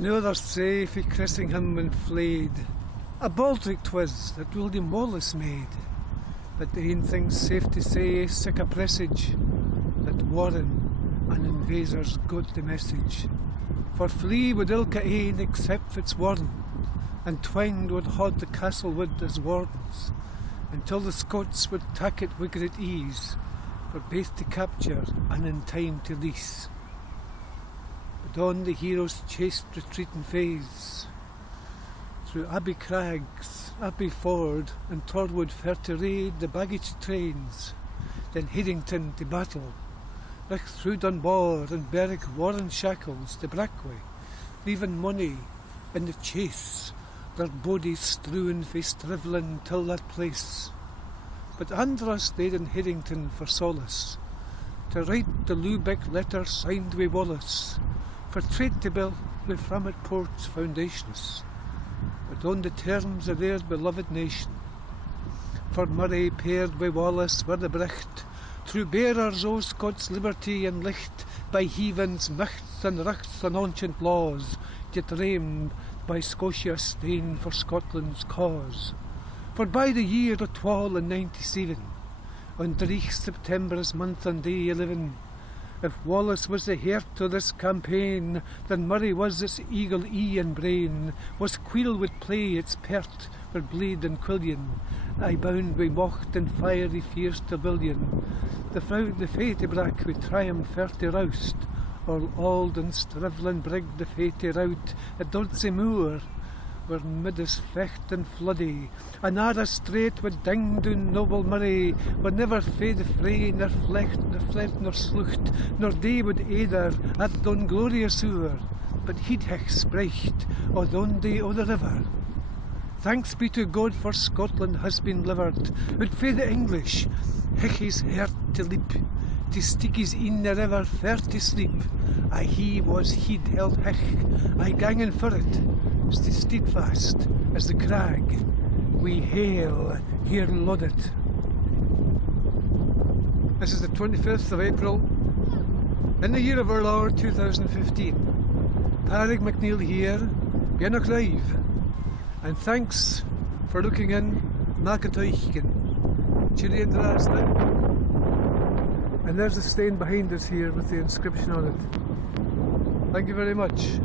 No other safe i Cressingham when flayed. A Baltic 'twas that William Wallace made. But the ain thing's safe to say, sic a presage, that Warren and invaders got the message. For flee would ilka ain except Fitzwarren, and twined would haud the castle wood as wardens, until the Scots would tak it wicked at ease, for baith to capture and in time to lease. But on the heroes chased retreating fays, through Abbey Crags, Abbey Ford, and Torwood fair to raid the baggage trains, then Headington to battle, right through Dunbar and Berwick Warren shackles to Brackway, leaving money in the chase, their bodies strewn fae Strivelin till that place. But Andra stayed in Headington for solace, to write the Lubeck letter signed wi' Wallace, for trade to build wi' Framet Port's foundations, but on the terms of their beloved nation. For Moray paired wi' Wallace were the brecht, true bearers o' Scots liberty and licht, by heathens, michts and rechts and ancient laws, yet ramed by Scotia's stain for Scotland's cause. For by the year of 1297, on 3 September's month and day 11, if Wallace was the heart of this campaign, then Moray was its eagle eye and brain, was Queel would play its pert for blade and quillion, aye bound wi' mocht and fiery fierce rebellion. The fate of Brack wi' triumph fair to roust, or auld and Stirling Brig the fate rout at Moor, where middes fecht and floody, and Ara straight would ding doon noble Moray, where never fade fray, nor fled nor slucht, nor day would either at Don glorious ower, but he'd hech sprecht, o Dundee o the river. Thanks be to God for Scotland has been livered, out fae the English, hech his heart to leap, to stick his in the river fair to sleep. Aye he was he'd held hech, aye gangin' for it, sti steadfast as the crag, we hail here lodded. This is the 25th of April, in the year of our Lord 2015. Paraig MacNeil here, Bianach Live, and thanks for looking in Malkatoichken. Chile and And there's a stain behind us here with the inscription on it. Thank you very much.